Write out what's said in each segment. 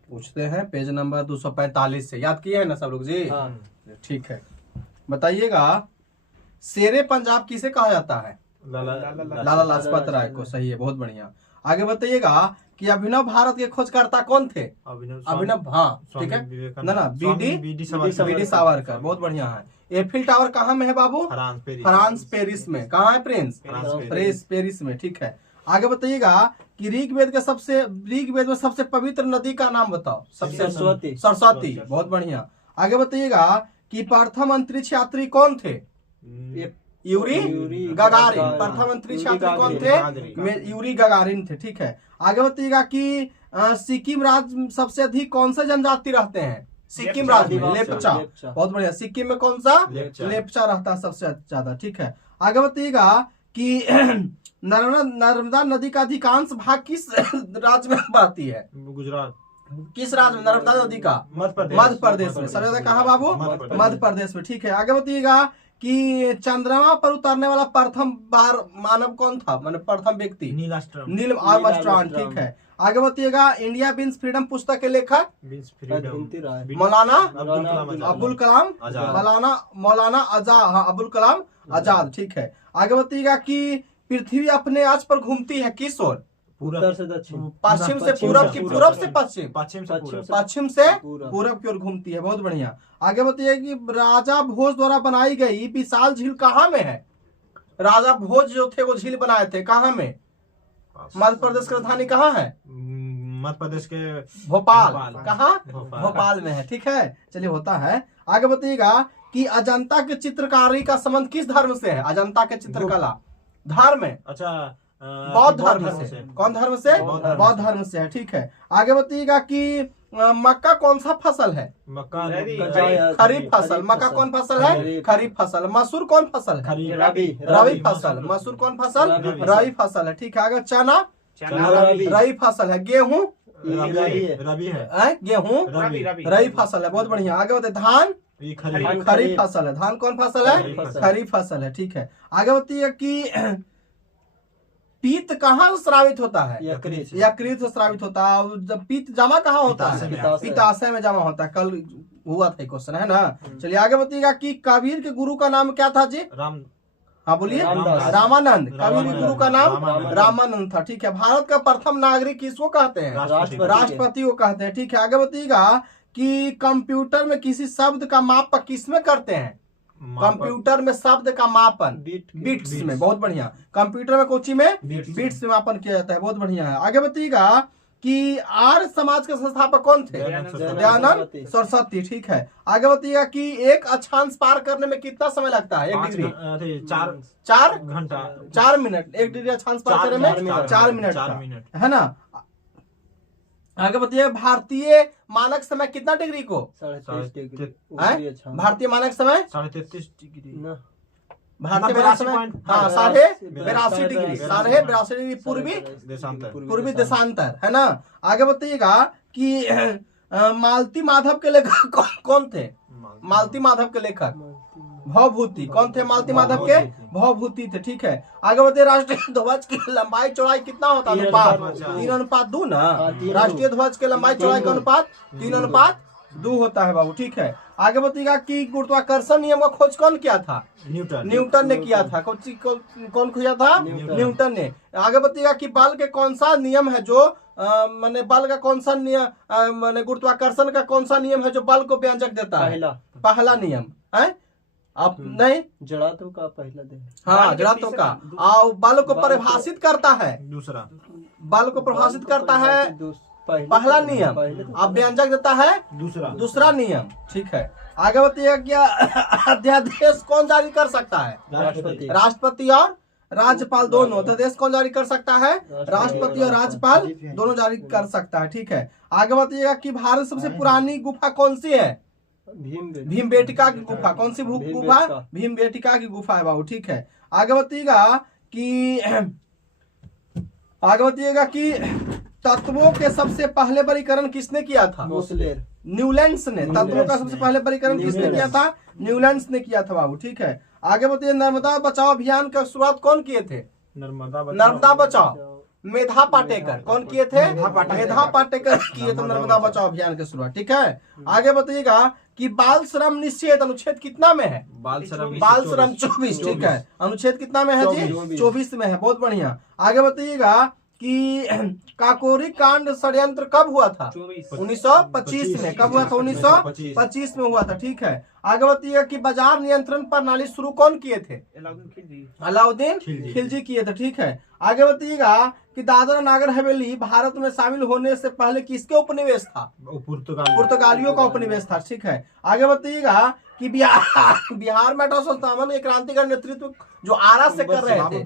पूछते हैं page number 245 से। याद किए हैं ना सब लोग जी? हाँ। ठीक है, बताइएगा शेरे पंजाब किसे कहा जाता है? लाला लाजपत राय को। सही है, बहुत बढ़िया। आगे बताइएगा कि अभिनव भारत के खोजकर्ता कौन थे? अभिनव, हाँ ठीक है ना, बीडी सावरकर। बहुत बढ़िया है। एफिल टावर कहाँ में है बाबू? फ्रांस पेरिस में। कहाँ है प्रिंस? पेरिस में। ठीक है, आगे बताइएगा कि ऋग्वेद में सबसे पवित्र नदी का नाम बताओ। सबसे सरस्वती। बहुत बढ़िया। आगे बताइएगा कि प्रथम अंतरिक्ष यात्री कौन थे? Yuri Gagarin. प्रथम अंतरिक्ष यात्री कौन थे? यूरी गगारिन थे। ठीक है, आगे बताइएगा कि सिक्किम राज्य सबसे अधिक कौन सा जनजाति रहते हैं? सिक्किम राज्य में लेप्चा। बहुत बढ़िया। सिक्किम में कौन सा? लेप्चा रहता है सबसे ज्यादा। ठीक है, आगे बताइएगा कि नर्मदा नदी का अधिकांश भाग किस राज्य में बहती है? गुजरात। किस राज्य में नर्मदा नदी का? मध्य प्रदेश में। सबसे ज्यादा कहाँ बाबू? मध्य प्रदेश में। ठीक है, आगे बताइएगा कि चंद्रमा पर उतरने वाला प्रथम बार मानव कौन था? माने प्रथम व्यक्ति? Neil Armstrong. ठीक है, आगे बताइएगा इंडिया विंस फ्रीडम पुस्तक के लेखक? मौलाना अबुल कलाम। मौलाना अबुल कलाम आजाद। ठीक है, आगे बताइएगा कि पृथ्वी अपने अक्ष पर घूमती है किस ओर? उत्तर से दक्षिण, पश्चिम से पूरब की पूरब से पश्चिम? पश्चिम से पूरब की ओर घूमती है। बहुत बढ़िया। आगे बताइए कि राजा भोज द्वारा बनाई गई विशाल झील कहाँ में है? राजा भोज जो थे वो झील बनाए थे, कहाँ में? मध्य प्रदेश की राजधानी कहाँ है? मध्य प्रदेश के भोपाल। कहाँ? भोपाल में है। ठीक है, चलिए होता है। आगे बताइएगा कि अजंता की चित्रकारी का संबंध किस धर्म से है? अजंता के चित्रकला धर्म है? अच्छा, बौद्ध धर्म से। कौन धर्म से? बौद्ध धर्म से है। ठीक है, आगे बताइएगा कि मक्का कौन सा फसल है? खरीफ फसल। मक्का कौन फसल है? खरीफ फसल। मसूर कौन फसल है? रबी फसल। मसूर कौन फसल? रबी फसल है। ठीक है, आगे चना रबी फसल है। गेहूँ रबी है। गेहूँ रबी फसल है। बहुत बढ़िया। आगे बताइए धान खरीफ फसल है। धान कौन फसल है? खरीफ फसल है। ठीक है, आगे बताइए कि पीत कहाँ श्रावित होता है? यकृत से श्रावित होता है। जब पीत जमा कहाँ होता है? पित्ताशय में जमा होता है। कल हुआ था क्वेश्चन, है ना? चलिए आगे बताइएगा कि कबीर के गुरु का नाम क्या था जी? हाँ बोलिए। रामानंद। कबीर के गुरु का नाम रामानंद था। ठीक है, भारत का प्रथम नागरिक किसको कहते हैं? राष्ट्रपति को कहते हैं। ठीक है, आगे बताइएगा कि कंप्यूटर में किसी शब्द का माप किसमें करते हैं? कंप्यूटर में शब्द का मापन बिट्स में। बहुत बढ़िया। कंप्यूटर में कोची में? बिट्स में मापन किया जाता है। बहुत बढ़िया है। आगे बताइएगा कि आर्य समाज के संस्थापक कौन थे? दयानंद सरस्वती। ठीक है, आगे बताइएगा कि एक अक्षांश पार करने में कितना समय लगता है? 1 डिग्री 4 घंटा 4 मिनट। 1 डिग्री अक्षांश पार करने में 4 मिनट, है ना? आगे बताइए भारतीय मानक समय कितना डिग्री को? 33 भारतीय मानक समय 33.5 डिग्री। भारतीय मानक समय हाँ 82.5 डिग्री। 82.5 डिग्री पूर्वी देशांतर, है ना? आगे बताइएगा कि मालती माधव के लेखक कौन थे? मालती माधव के लेखक भवभूति। कौन थे मालती माधव के? भवभूति थे। ठीक है, आगे बताइए राष्ट्रीय ध्वज की लंबाई चौड़ाई कितना होता है? 3:2 ना? राष्ट्रीय ध्वज के लंबाई चौड़ाई का अनुपात 3:2 होता है बाबू। ठीक है, आगे बताइएगा कि गुरुत्वाकर्षण नियम का खोज कौन किया था? न्यूटन ने किया था। कौन खोजा था? न्यूटन ने। आगे बताइएगा कि बल के कौन सा नियम है जो माने बल का कौन सा नियम माने गुरुत्वाकर्षण का कौन सा नियम है जो बल को व्यंजक देता है? पहला नियम है अब नहीं जड़ातों का पहला दिन। हाँ, जड़ातों का। और बल को परिभाषित करता है दूसरा। बल को परिभाषित करता है पहला नियम। अब व्यंजक देता है दूसरा नियम। ठीक है, आगे बताइए क्या अध्यादेश कौन जारी कर सकता है? राष्ट्रपति और राज्यपाल दोनों। अध्यादेश कौन जारी कर सकता है? राष्ट्रपति और राज्यपाल दोनों जारी कर सकता है। ठीक है, आगे बताइएगा कि भारत सबसे पुरानी गुफा कौन सी है? भीमबेटका की गुफा। कौन सी गुफा? भीमबेटका की गुफा है बाबू। ठीक है, आगे बताइएगा कि तत्वों के सबसे पहले वर्गीकरण किसने किया था? न्यूलैंड्स ने। तत्वों का सबसे पहले वर्गीकरण किसने किया था? न्यूलैंड्स ने किया था बाबू। ठीक है, आगे बताइए नर्मदा बचाओ अभियान का शुरुआत कौन किए थे? नर्मदा बचाओ। मेधा पाटेकर। कौन किए थे? मेधा पाटेकर किए थे नर्मदा बचाओ अभियान के शुरुआत। ठीक है, आगे बताइएगा कि बाल श्रम निषेध अनुच्छेद कितना में है? बाल श्रम 24। ठीक है, अनुच्छेद कितना में है जी? 24 में है। बहुत बढ़िया। आगे बताइएगा कि काकोरी कांड षड्यंत्र कब हुआ था? 1925 में। कब हुआ था? 1925 में हुआ था। ठीक है, आगे बताइएगा कि बाजार नियंत्रण प्रणाली शुरू कौन किए थे? अलाउद्दीन खिलजी किए थे। ठीक है, आगे बताइएगा कि दादरा नगर हवेली भारत में शामिल होने से पहले किसके उपनिवेश था? पुर्तगालियों का उपनिवेश था। ठीक है, आगे बताइएगा कि बिहार में 1857 में क्रांति का नेतृत्व जो आरा से कर रहे थे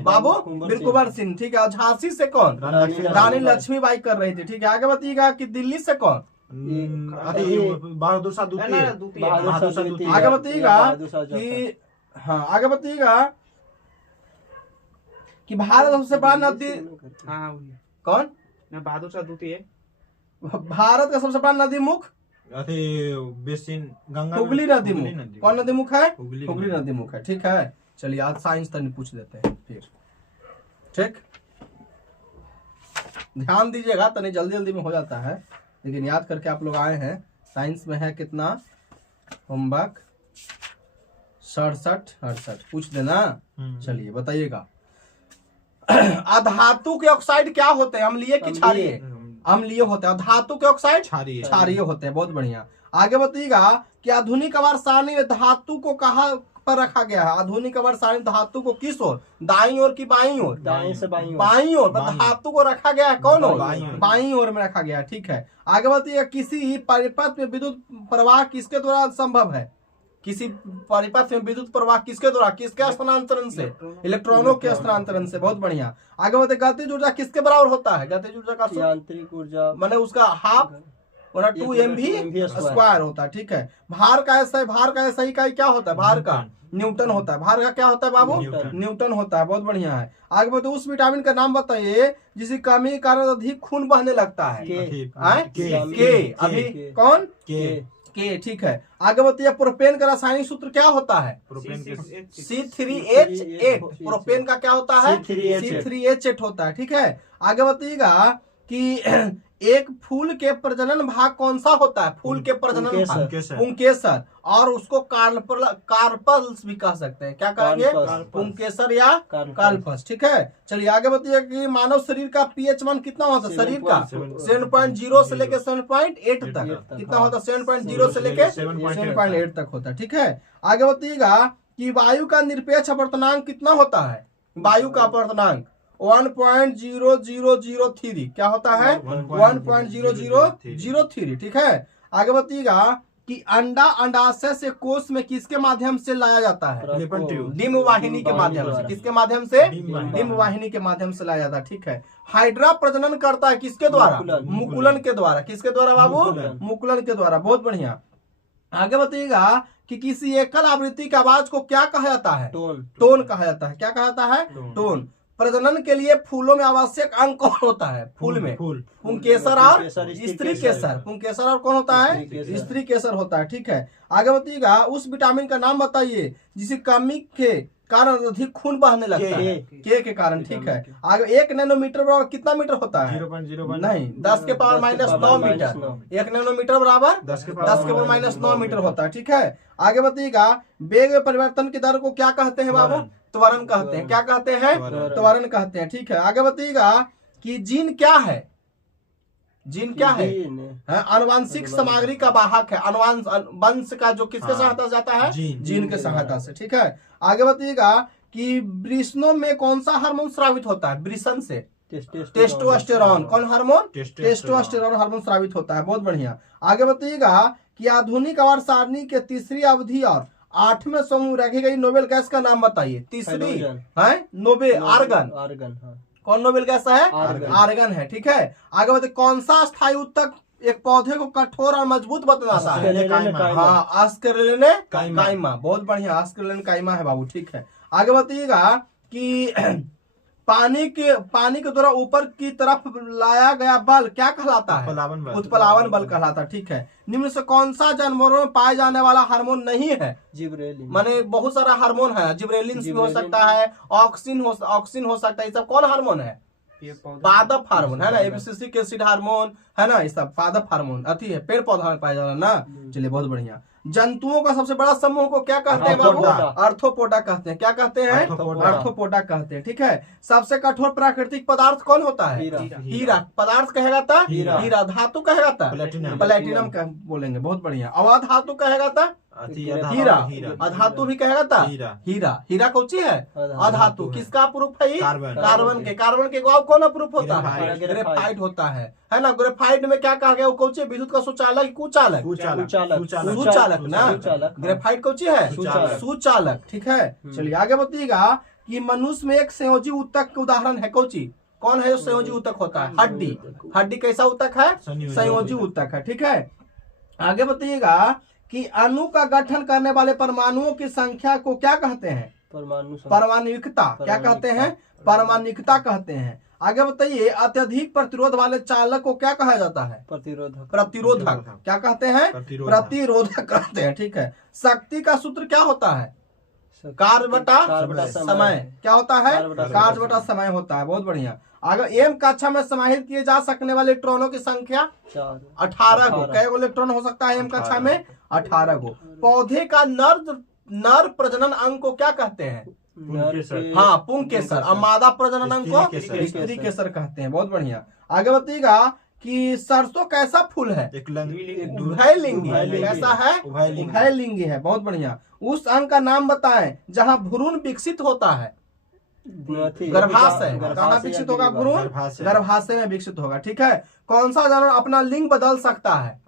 बाबू बीर कुंवर सिंह। ठीक है, झांसी से कौन? रानी लक्ष्मीबाई कर रही थी। ठीक है, आगे बताइएगा कि दिल्ली से कौन? बहादुर शाह द्वितीय। आगे बताइएगा कि हाँ, आगे बताइएगा कि भारत सबसे बड़ा नदी कौन? बहादुर शाह द्वितीय। भारत का सबसे बड़ा नदी मुख बेसिन गंगा हुगली नदी मुख। कौन नदी मुख है? हुगली नदी मुख है। ठीक है, चलिए आज साइंस तक पूछ देते हैं फिर। ठीक, ध्यान दीजिएगा, तनी जल्दी जल्दी में हो जाता है, लेकिन याद करके आप लोग आए हैं। साइंस में है कितना होमवर्क? 67 पूछ देना। चलिए बताइएगा अधातु के ऑक्साइड क्या होते हैं? अम्लीय कि क्षारीय? अम्लीय होते हैं। धातु के ऑक्साइड क्षारीय होते हैं। बहुत बढ़िया। आगे बताइएगा कि आधुनिक आवर्त सारणी में धातु को कहाँ पर रखा गया है? आधुनिक आवर्त सारणी धातु को किस ओर? दाईं ओर की बाईं ओर? दाएं से बाईं ओर। बाईं ओर। धातु को रखा गया है कौन ओर? बाईं ओर में रखा गया है। ठीक है, आगे बताइएगा किसी परिपथ में विद्युत प्रवाह किसके द्वारा संभव है? किसी परिपथ में विद्युत प्रवाह किसके द्वारा? किसके स्थानांतरण से? इलेक्ट्रॉनों के स्थानांतरण से। बहुत बढ़िया। आगे बताइए गतिज ऊर्जा किसके बराबर होता है? गतिज ऊर्जा का यांत्रिक ऊर्जा माने उसका हाफ 2mv स्क्वायर होता है। ठीक है, भार का ऐसा इकाई क्या होता है? भार का न्यूटन होता है। भार का क्या होता है बाबू? न्यूटन होता है। बहुत बढ़िया है। आगे बताइए उस विटामिन का नाम बताइए जिसकी कमी के कारण अधिक खून बहने लगता है। के। अभी कौन? के। ठीक है, आगे बताइए प्रोपेन का रासायनिक सूत्र क्या होता है? C3H8। प्रोपेन का क्या होता है? C3H8 होता है। ठीक है, आगे बताइएगा कि एक फूल के प्रजनन भाग कौन सा होता है? फूल के प्रजनन भाग पुंकेसर, और उसको कार्पल्स भी कह सकते हैं। क्या कहेंगे? पुंकेसर या कार्पस। ठीक है, चलिए आगे बताइए कि मानव शरीर का पीएच मान कितना होता है? शरीर का 7.0 से लेके 7.8 तक। कितना होता है? 7.0 से लेके 7.8 तक होता है। ठीक है, आगे बताइएगा कि वायु का निरपेक्ष अपवर्तनांक कितना होता है? वायु का अपवर्तनांक 1.0003। क्या होता है? 1.0003। ठीक है, आगे बताइएगा कि अंडा अंडाशय से कोष में किसके माध्यम से लाया जाता है? डिम्ब वाहिनी के माध्यम से। किसके माध्यम से? डिम्ब वाहिनी के माध्यम से लाया जाता है। ठीक है, हाइड्रा प्रजनन करता है किसके द्वारा? मुकुलन के द्वारा। किसके द्वारा बाबू? मुकुलन के द्वारा। बहुत बढ़िया। आगे बताइएगा कि किसी एकल आवृत्ति की आवाज को क्या कहा जाता है? टोन कहा जाता है। क्या कहा जाता है? टोन। प्रजनन के लिए फूलों में आवश्यक अंग कौन होता है? फूल में पुंकेसर और स्त्री केसर। पुंकेसर और कौन होता है? स्त्री केसर होता है। ठीक है, आगे बताइएगा उस विटामिन का नाम बताइए जिसकी कमी के कारण अधिक खून बहने लगता है। के कारण। ठीक है, आगे 1 नैनोमीटर बराबर कितना मीटर होता है? नहीं, 10 के पावर -9 मीटर। 1 नैनोमीटर बराबर 10 के पावर -9 मीटर होता है। ठीक है, आगे बताइएगा वेग परिवर्तन की दर को क्या कहते हैं बाबू? त्वरण कहते हैं। क्या कहते हैं? त्वरण कहते हैं। ठीक है, आगे बताइएगा कि जीन क्या है? जीन क्या है? आनुवांशिक सामग्री का वाहक है। वंश का जो किसके सहायता से जाता है? जीन के सहायता से। ठीक है, आगे बताइएगा कि वृषणों में कौन सा हार्मोन स्रावित होता है? वृषण से टेस्टोस्टेरोन। कौन हार्मोन? टेस्टोस्टेरोन हार्मोन स्रावित होता है। बहुत बढ़िया। आगे बताइएगा कि आधुनिक आवर्त सारणी के तीसरी अवधि और 8वें समूह रखी गई नोबेल गैस का नाम बताइए। तीसरी है नोबेल आर्गन। कौन नोबेल गैस है? आर्गन है। ठीक है, आगे बताइए कौन सा स्थायी उत्तक एक पौधे को कठोर और मजबूत बनाता है? हाँ, आस्करेलेने बहुत बढ़िया, आस्करेलेने है बाबू। ठीक है, आगे बताइएगा कि पानी के द्वारा ऊपर की तरफ लाया गया बल क्या कहलाता है? उत्प्लावन बल कहलाता है। ठीक है, निम्न से कौन सा जानवरों में पाए जाने वाला हार्मोन नहीं है? जिब्रेलिन। माने बहुत सारा हार्मोन है, जिब्रेलिन भी हो सकता है, ऑक्सिन हो सकता है। ये सब कौन हार्मोन है? पादप हार्मोन है ना, एबिसिसिक एसिड हार्मोन है ना, ये सब पादप हार्मोन अति है, पेड़ पौधा में पाया जा रहा है ना। चलिए बहुत बढ़िया। जंतुओं का सबसे बड़ा समूह को क्या कहते हैं बाबू? आर्थ्रोपोडा कहते हैं। क्या कहते हैं? आर्थ्रोपोडा कहते हैं। ठीक है। सबसे कठोर प्राकृतिक पदार्थ कौन होता है? हीरा। पदार्थ कहेगा था हीरा। धातु कहेगा था प्लेटिनम बोलेंगे। बहुत बढ़िया। अधातु कहेगा था हीरा। अधातु भी कहेगा था हीरा। हीरा कौन सी है? अधातु। किसका प्रूफ है? कार्बन के। कार्बन के गवाह कौन प्रूफ होता है? ग्रेफाइट होता है ना। ग्रेफाइट में क्या कहा गया? वो कौन सी? विद्युत का सुचालक, कुचालक? सुचालक ना। ग्रेफाइट कौन सी है? सुचालक। ठीक है। चलिए आगे बताइएगा कि मनुष्य में एक संयोजी ऊतक का उदाहरण है कौन सी? कौन है जो संयोजी ऊतक होता है? हड्डी। हड्डी कैसा ऊतक है? संयोजी ऊतक है। ठीक है। आगे बताइएगा कि अणु का गठन करने वाले परमाणुओं की संख्या को क्या कहते हैं? परमाणुकता। क्या कहते हैं? परमाणुकता कहते हैं। आगे बताइए अत्यधिक प्रतिरोध वाले चालक को क्या कहा जाता है? प्रतिरोधक। क्या कहते हैं? प्रतिरोधक कहते हैं। ठीक है। शक्ति का सूत्र क्या होता है? कार्य बटा समय। क्या होता है? कार्य बटा समय होता है। बहुत बढ़िया। अगर एम कक्षा में समाहित किए जा सकने वाले इलेक्ट्रॉनों की संख्या 18 गो। कई इलेक्ट्रॉन हो सकता है एम कक्षा में? 18 गो। पौधे का नर प्रजनन अंग को क्या कहते हैं? हाँ, पुंकेसर। और मादा प्रजनन अंग को स्त्री केसर कहते हैं। बहुत बढ़िया। आगे बताइएगा कि सरसों कैसा फूल है? उभयलिंगी। कैसा है? उभयलिंगी है। बहुत बढ़िया। उस अंग का नाम बताएं जहां भ्रूण विकसित होता है। गर्भाशय। कहाँ विकसित होगा भ्रूण? गर्भाशय में विकसित होगा। ठीक है। कौन सा जानवर अपना लिंग बदल सकता है?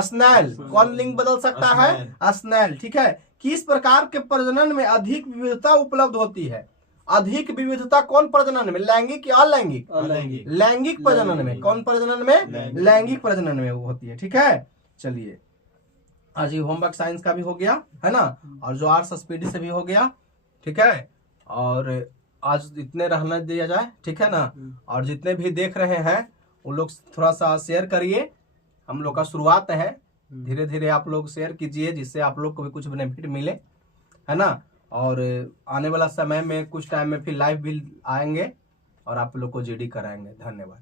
स्नेल। कौन लिंग बदल सकता है? स्नेल। ठीक है। किस प्रकार के प्रजनन में अधिक विविधता उपलब्ध होती है? अधिक विविधता कौन प्रजनन में? लैंगिक या अलैंगिक? लैंगिक प्रजनन में। कौन प्रजनन में? लैंगिक प्रजनन में होती है। ठीक है। चलिए आज ये होमवर्क साइंस का भी हो गया है ना, और जो आर्ट्स स्पीडी से भी हो गया। ठीक है। और आज इतने रहने दिया जाए। ठीक है ना। और जितने भी देख रहे हैं उन लोग थोड़ा सा शेयर करिए। हम लोग का शुरुआत है, धीरे धीरे आप लोग शेयर कीजिए जिससे आप लोग को भी कुछ बेनिफिट मिले, है ना। और आने वाला समय में कुछ टाइम में फिर लाइव भी आएंगे और आप लोग को जीडी कराएंगे। धन्यवाद।